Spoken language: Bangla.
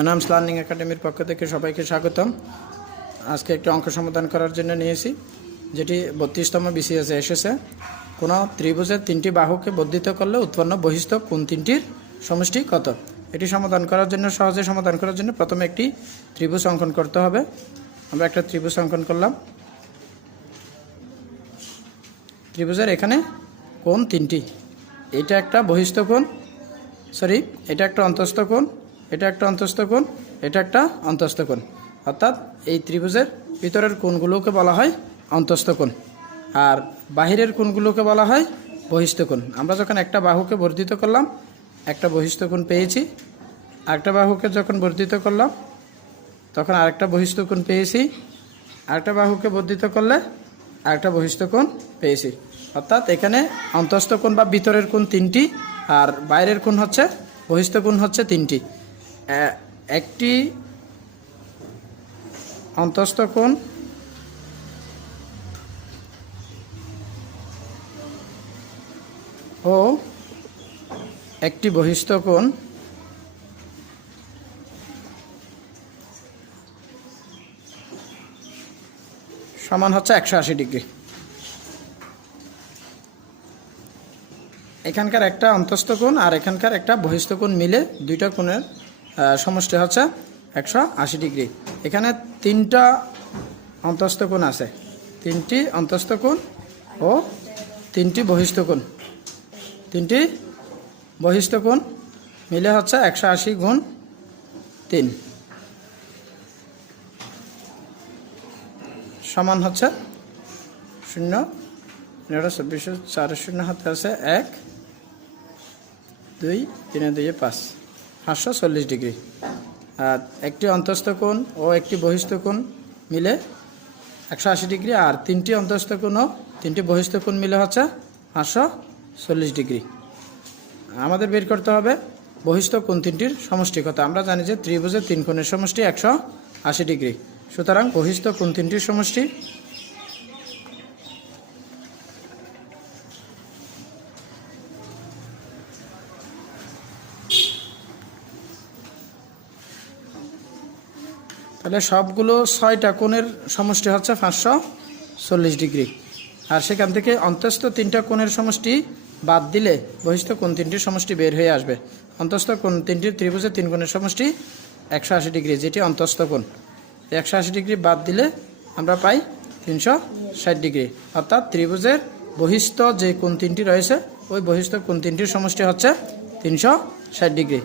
এনামস লার্নিং একাডেমির পক্ষ থেকে সবাইকে স্বাগতম। আজকে একটি অঙ্ক সমাধান করার জন্য নিয়েছি, যেটি বত্রিশতম বিসিএসে এসেছে। কোনো ত্রিভুজের তিনটি বাহুকে বর্ধিত করলে উৎপন্ন বহিস্থ কোন তিনটির সমষ্টি কত? এটি সমাধান করার জন্য, সহজে সমাধান করার জন্য প্রথমে একটি ত্রিভুজ অঙ্কন করতে হবে। আমরা একটা ত্রিভুজ অঙ্কন করলাম। ত্রিভুজের এখানে কোন তিনটি। এটা একটা বহিস্থ কোণ সরি এটা একটা অন্তস্থ কোণ। এটা একটা অন্তস্থ কোণ, এটা একটা অন্তস্থ কোণ। অর্থাৎ এই ত্রিভুজের ভিতরের কোণগুলোকে বলা হয় অন্তস্থ কোণ। আর বাহিরের কোণগুলোকে বলা হয় বহিস্থ কোণ। আমরা যখন একটা বাহুকে বর্ধিত করলাম, একটা বহিস্থ কোণ পেয়েছি। আরেকটা বাহুকে যখন বর্ধিত করলাম, তখন আরেকটা বহিস্থ কোণ পেয়েছি। আরেকটা বাহুকে বর্ধিত করলে আরেকটা বহিস্থ কোণ পেয়েছি। অর্থাৎ এখানে অন্তস্থ কোণ বা ভিতরের কোণ তিনটি, আর বাইরের কোণ হচ্ছে, বহিস্থ কোণ হচ্ছে তিনটি। একটি অন্তস্থ কোণ। ও একটি বহিস্থ কোণ। সমান হচ্ছে একশো আশি ডিগ্রি। এখানকার একটা অন্তস্থ কোণ আর এখানকার একটা বহিস্থ কোণ মিলে দুইটা কোণের সমষ্টি হচ্ছে একশো আশি ডিগ্রি। এখানে তিনটা অন্তস্থ কোণ আছে। তিনটি অন্তস্থ কোণ ও তিনটি বহিস্থ কোণ। তিনটি বহিস্থ কোণ মিলে হচ্ছে একশো আশি গুণ তিন। সমান হচ্ছে শূন্য চব্বিশ, চার, শূন্য হাতে আছে এক, দুই, তিনে, দুই, পাঁচ। পাঁচশো চল্লিশ ডিগ্রি। আর একটি অন্তস্থ কোণ ও একটি বহিস্থ কোণ মিলে একশো আশি ডিগ্রি, আর তিনটি অন্তস্থ কোণ ও তিনটি বহিস্থ কোণ মিলে হচ্ছে পাঁচশো চল্লিশ ডিগ্রি। আমাদের বের করতে হবে বহিস্থ কোণ তিনটির সমষ্টি কত আমরা জানি যে ত্রিভুজের তিন কোণের সমষ্টি একশো আশি ডিগ্রি। সুতরাং বহিস্থ কোণ তিনটির সমষ্টি তাহলে সবগুলো ছয়টা কোণের সমষ্টি হচ্ছে পাঁচশো চল্লিশ ডিগ্রি। আর সেখান থেকে অন্তস্থ তিনটা কোণের সমষ্টি বাদ দিলে বহিস্থ কোণ তিনটির সমষ্টি বের হয়ে আসবে। অন্তস্থ কোণ তিনটির ত্রিভুজের তিন কোণের সমষ্টি একশো আশি ডিগ্রি, যেটি অন্তস্থ কোণ। একশো আশি ডিগ্রি বাদ দিলে আমরা পাই তিনশো ষাট ডিগ্রি। অর্থাৎ ত্রিভুজের বহিস্থ যে কোণ তিনটি রয়েছে, ওই বহিস্থ কোণ তিনটির সমষ্টি হচ্ছে তিনশো ষাট ডিগ্রি।